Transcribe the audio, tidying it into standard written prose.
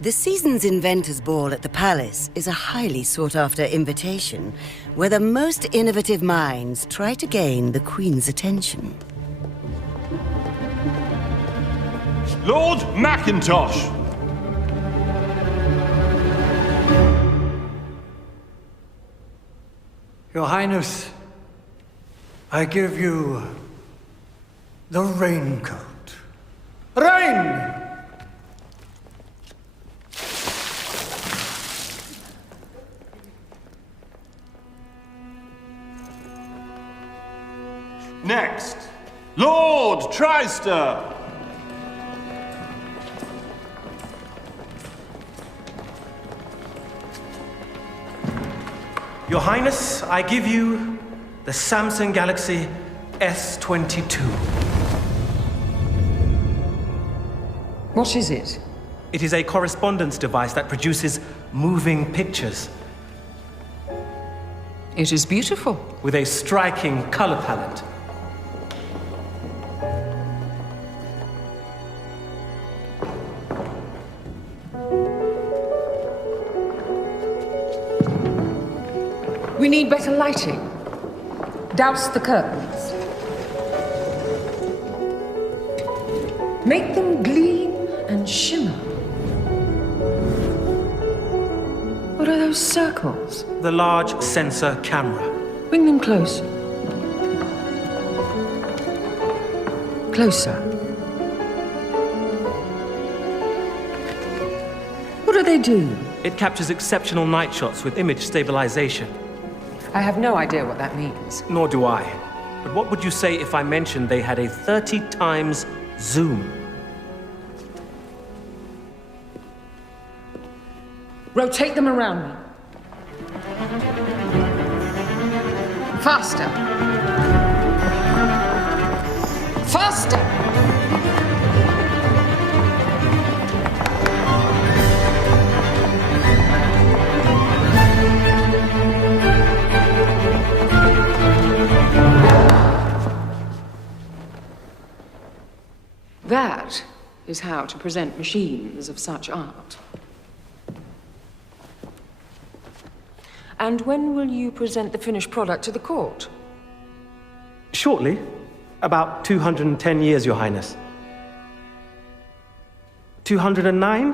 The season's Inventors Ball at the Palace is a highly sought-after invitation where the most innovative minds try to gain the Queen's attention. Lord Mackintosh! Your Highness, I give you the raincoat. Rain! Next, Lord Tryster! Your Highness, I give you the Samsung Galaxy S22. What is it? It is a correspondence device that produces moving pictures It is beautiful. with a striking color palette. We need better lighting. Douse the curtains. Make them gleam and shimmer. What are those circles? The large sensor camera. Bring them close. Closer. What do they do? It captures exceptional night shots with image stabilization. I have no idea what that means. Nor do I. But what would you say if I mentioned they had a 30 times zoom? Rotate them around me. Faster. Faster! That is how to present machines of such art. And when will you present the finished product to the court? Shortly. About 210 years, Your Highness. 209?